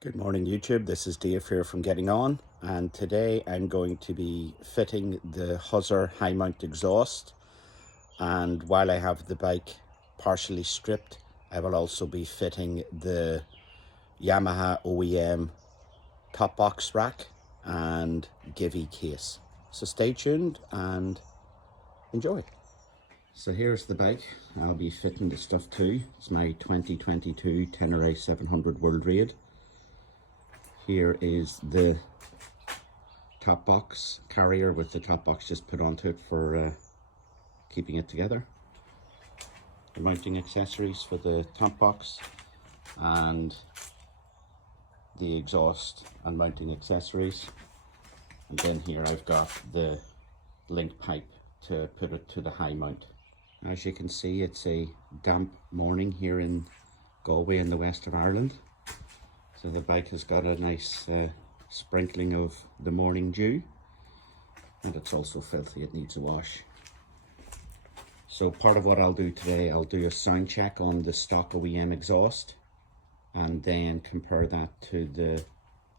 Good morning YouTube, this is Dave here from Getting On, and today I'm going to be fitting the Huzar high mount exhaust, and while I have the bike partially stripped I will also be fitting the Yamaha OEM top box rack and Givey case. So stay tuned and enjoy. So here's the bike I'll be fitting the stuff to. It's my 2022 Tenere 700 World Raid. Here is the top box carrier with the top box just put onto it for keeping it together. The mounting accessories for the top box and the exhaust and mounting accessories. And then here I've got the link pipe to put it to the high mount. As you can see, it's a damp morning here in Galway in the west of Ireland. So the bike has got a nice sprinkling of the morning dew, and it's also filthy, it needs a wash. So part of what I'll do today, I'll do a sound check on the stock OEM exhaust and then compare that to the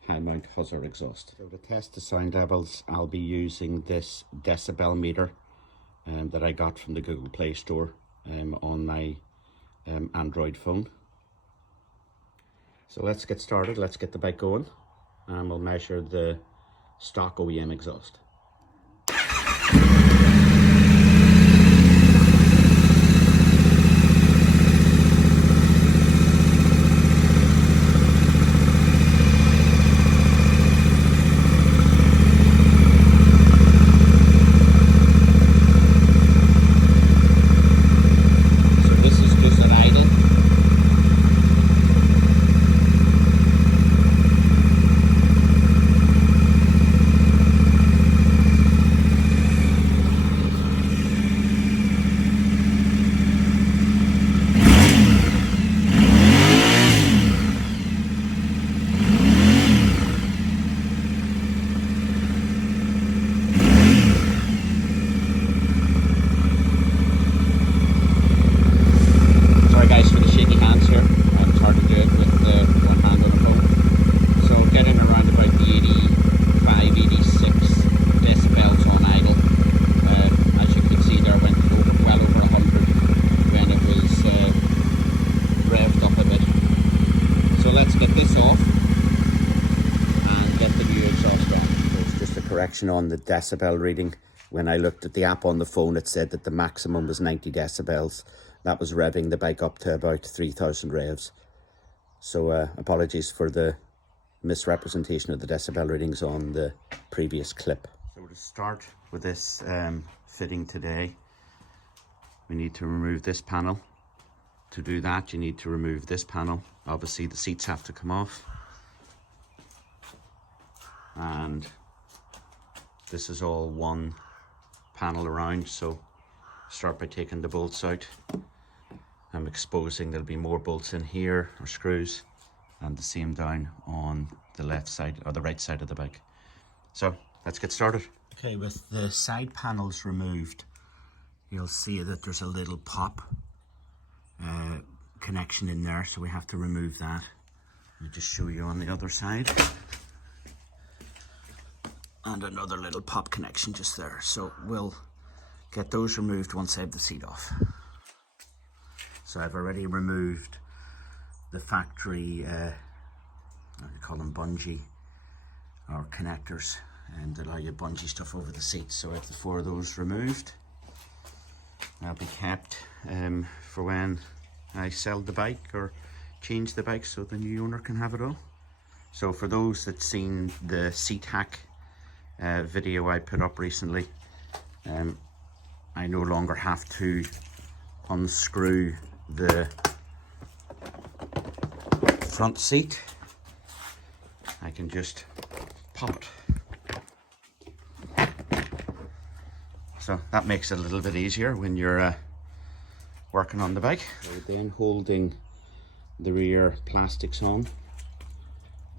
high mount Huzar exhaust. So to test the sound levels, I'll be using this decibel meter that I got from the Google Play Store on my Android phone. So let's get started, let's get the bike going, and we'll measure the stock OEM exhaust. On the decibel reading. When I looked at the app on the phone, it said that the maximum was 90 decibels. That was revving the bike up to about 3,000 revs. So apologies for the misrepresentation of the decibel readings on the previous clip. So to start with this fitting today, we need to remove this panel. To do that, you need to remove this panel. Obviously the seats have to come off, and this is all one panel around, so start by taking the bolts out. I'm exposing, there'll be more bolts in here, or screws, and the same down on the left side or the right side of the bike. So let's get started. Okay, with the side panels removed, you'll see that there's a little pop connection in there, so we have to remove that. I'll just show you on the other side. And another little pop connection just there. So we'll get those removed once I have the seat off. So I've already removed the factory, I call them bungee or connectors, and allow you bungee stuff over the seat. So I have the 4 of those removed. They'll be kept for when I sell the bike or change the bike, so the new owner can have it all. So for those that seen the seat hack video I put up recently, I no longer have to unscrew the front seat. I can just pop it. So that makes it a little bit easier when you're working on the bike. So then holding the rear plastics on,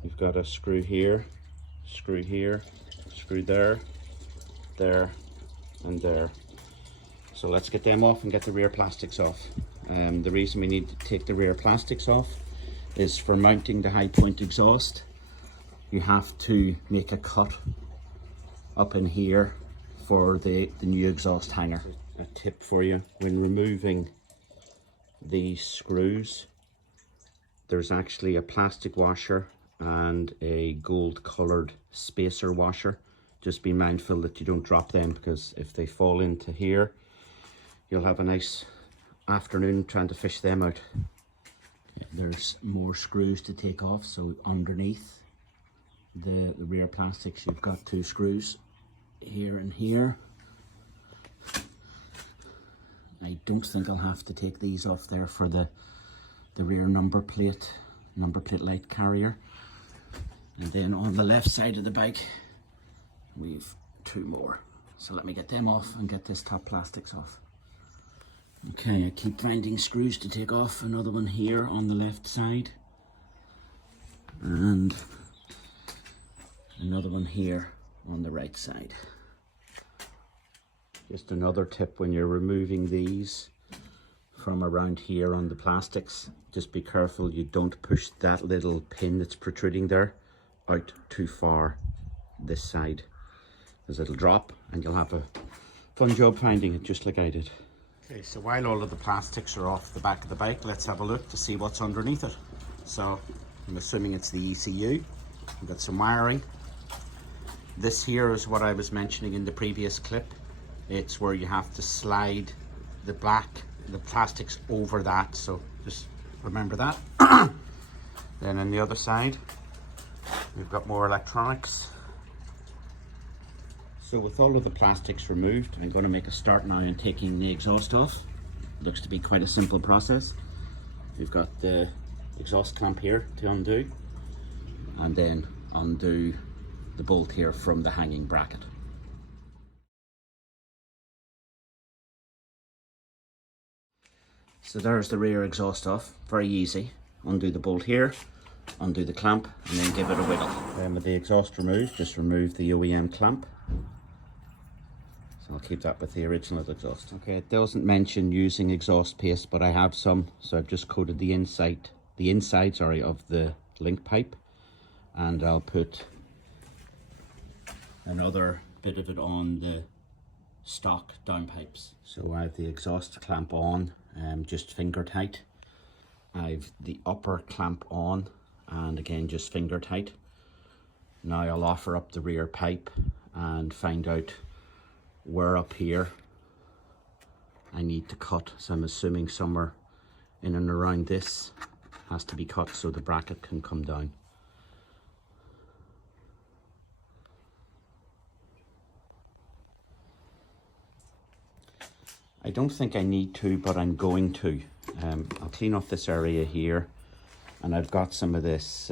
you've got a screw here, screw here, screw there, there, and there. So let's get them off and get the rear plastics off. The reason we need to take the rear plastics off is for mounting the high point exhaust, you have to make a cut up in here for the new exhaust hanger. A tip for you, when removing these screws, there's actually a plastic washer and a gold colored spacer washer. Just be mindful that you don't drop them, because if they fall into here, you'll have a nice afternoon trying to fish them out. There's more screws to take off, so underneath the rear plastics you've got 2 screws here and here. I don't think I'll have to take these off there for the rear number plate light carrier. And then on the left side of the bike we've 2 more, so let me get them off and get this top plastics off. Okay, I keep finding screws to take off. Another one here on the left side, and another one here on the right side. Just another tip, when you're removing these from around here on the plastics, just be careful you don't push that little pin that's protruding there out too far this side, because it'll drop and you'll have a fun job finding it, just like I did. Okay, so while all of the plastics are off the back of the bike, let's have a look to see what's underneath it. So I'm assuming it's the ECU. We've got some wiring. This here is what I was mentioning in the previous clip. It's where you have to slide the plastics over that, so just remember that. Then on the other side we've got more electronics. So with all of the plastics removed, I'm going to make a start now in taking the exhaust off. Looks to be quite a simple process. We've got the exhaust clamp here to undo, and then undo the bolt here from the hanging bracket. So there's the rear exhaust off, very easy. Undo the bolt here, undo the clamp, and then give it a wiggle. Then with the exhaust removed, just remove the OEM clamp. So I'll keep that with the original exhaust. Okay, it doesn't mention using exhaust paste, but I have some, so I've just coated the inside of the link pipe, and I'll put another bit of it on the stock downpipes. So I have the exhaust clamp on, just finger tight. I've the upper clamp on, and again just finger tight. Now I'll offer up the rear pipe and find out where up here I need to cut. So I'm assuming somewhere in and around this has to be cut so the bracket can come down. I don't think I need to, but I'm going to. I'll clean off this area here, and I've got some of this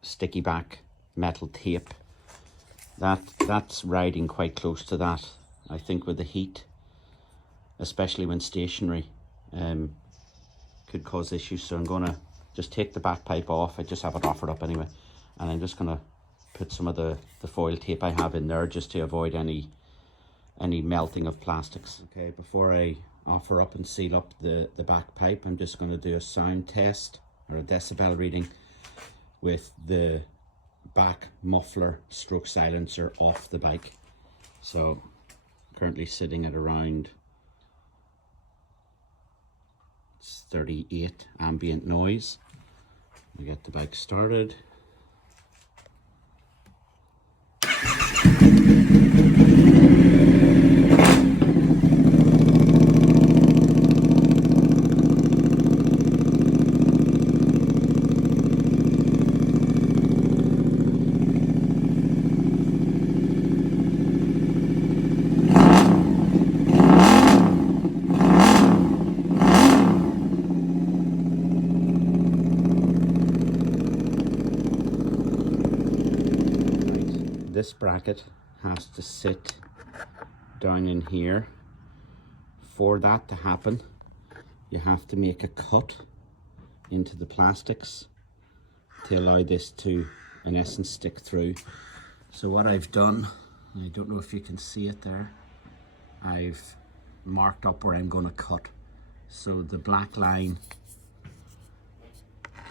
sticky back metal tape. That's riding quite close to that. I think with the heat, especially when stationary, could cause issues. So I'm gonna just take the back pipe off. I just have it offered up anyway, and I'm just gonna put some of the foil tape I have in there just to avoid any melting of plastics. Okay, before I offer up and seal up the back pipe, I'm just going to do a sound test, or a decibel reading, with the back muffler stroke silencer off the bike. So currently sitting at around 38 ambient noise. We get the bike started. This bracket has to sit down in here. For that to happen, you have to make a cut into the plastics to allow this to, in essence, stick through. So what I've done, I don't know if you can see it there, I've marked up where I'm going to cut. So the black line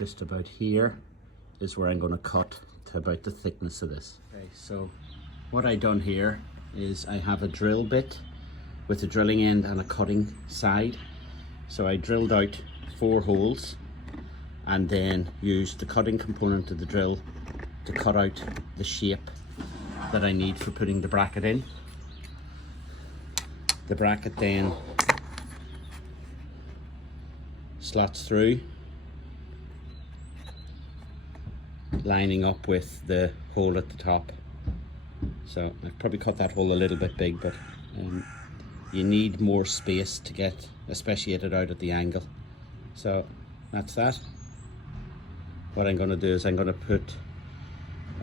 just about here is where I'm going to cut to about the thickness of this. Okay, so what I done here is I have a drill bit with a drilling end and a cutting side. So I drilled out 4 holes and then used the cutting component of the drill to cut out the shape that I need for putting the bracket in. The bracket then slots through, lining up with the hole at the top. So I've probably cut that hole a little bit big, but you need more space to get especiated out at the angle. So that's that. What I'm going to do is I'm going to put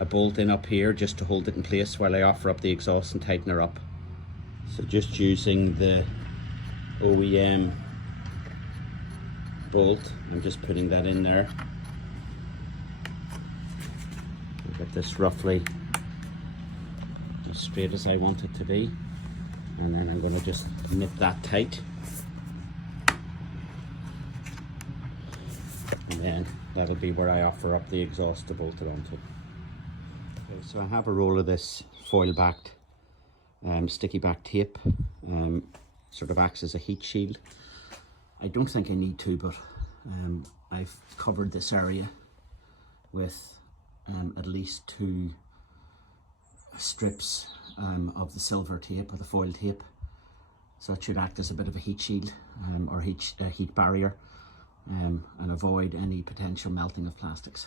a bolt in up here just to hold it in place while I offer up the exhaust and tighten her up. So just using the OEM bolt, I'm just putting that in there. I'll get this roughly as straight as I want it to be, and then I'm going to just nip that tight, and then that'll be where I offer up the exhaust to bolt it onto. Okay, so I have a roll of this foil backed sticky back tape, sort of acts as a heat shield. I don't think I need to, but I've covered this area with at least 2 strips of the silver tape or the foil tape, so it should act as a bit of a heat shield or heat barrier and avoid any potential melting of plastics.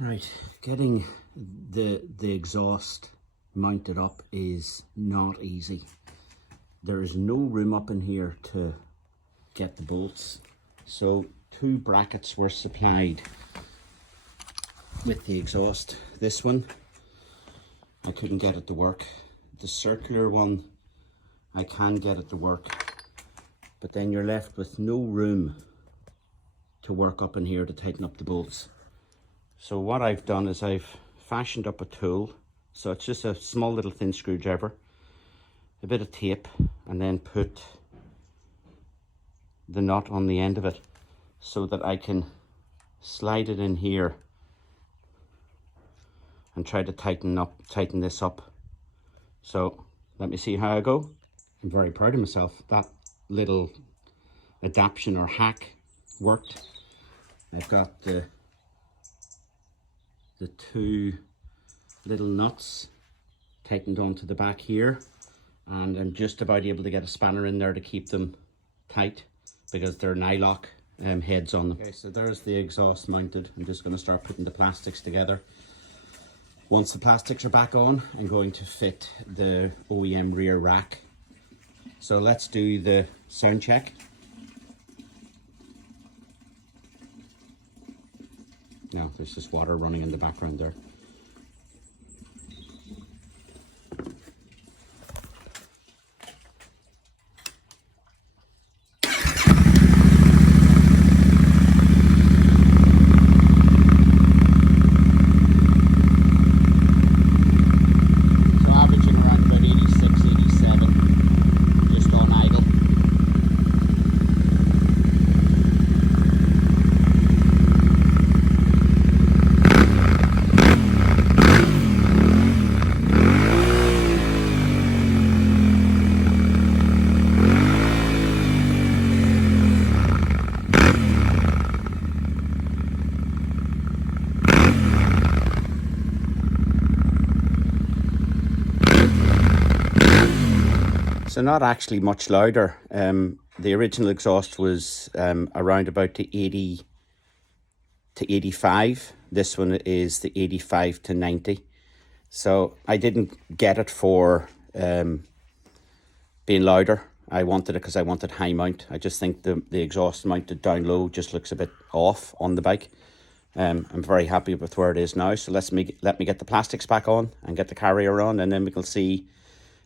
Right, getting the exhaust mounted up is not easy. There is no room up in here to get the bolts, so 2 brackets were supplied with the exhaust. This one I couldn't get it to work. The circular one I can get it to work, but then you're left with no room to work up in here to tighten up the bolts. So what I've done is I've fashioned up a tool. So it's just a small little thin screwdriver, a bit of tape, and then put the nut on the end of it so that I can slide it in here and try to tighten this up. So let me see how I go. I'm very proud of myself. That little adaptation or hack worked. I've got the 2 little nuts tightened onto the back here, and I'm just about able to get a spanner in there to keep them tight because they're nylock heads on them. Okay, so there's the exhaust mounted. I'm just going to start putting the plastics together. Once the plastics are back on, I'm going to fit the OEM rear rack. So let's do the sound check. Now there's just water running in the background there. So not actually much louder. The original exhaust was around about the 80 to 85. This one is the 85 to 90. So I didn't get it for being louder. I wanted it because I wanted high mount. I just think the exhaust mounted down low just looks a bit off on the bike. I'm very happy with where it is now. So let me get the plastics back on and get the carrier on, and then we can see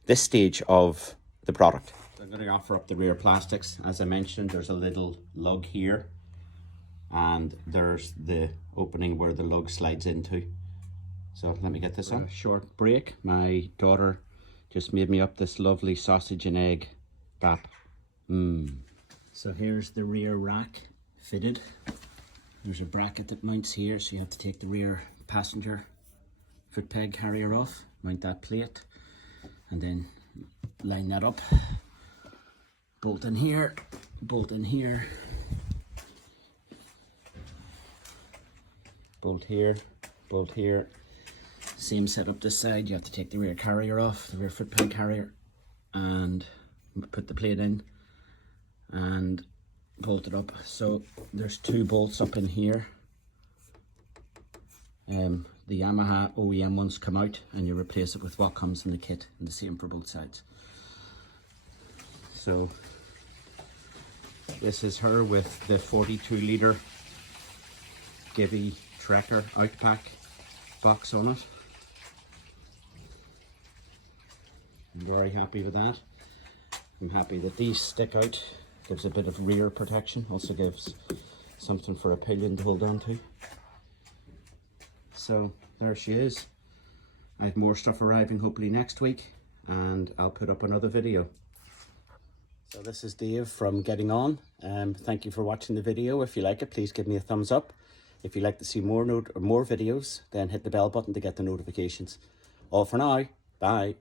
this stage of the product. So I'm going to offer up the rear plastics. As I mentioned, there's a little lug here, and there's the opening where the lug slides into. So let me get this on. Short break. My daughter just made me up this lovely sausage and egg bap. So here's the rear rack fitted. There's a bracket that mounts here, so you have to take the rear passenger foot peg carrier off, mount that plate, and then line that up. Bolt in here, bolt in here, bolt here, bolt here. Same setup this side. You have to take the rear carrier off, the rear foot peg carrier, and put the plate in and bolt it up. So there's 2 bolts up in here. The Yamaha OEM ones come out and you replace it with what comes in the kit, and the same for both sides. So this is her with the 42-litre Gibby Trekker Outpack box on it. I'm very happy with that. I'm happy that these stick out, gives a bit of rear protection, also gives something for a pillion to hold on to. So there she is. I have more stuff arriving hopefully next week, and I'll put up another video. So this is Dave from Getting On. Thank you for watching the video. If you like it, please give me a thumbs up. If you'd like to see more videos, then hit the bell button to get the notifications. All for now. Bye.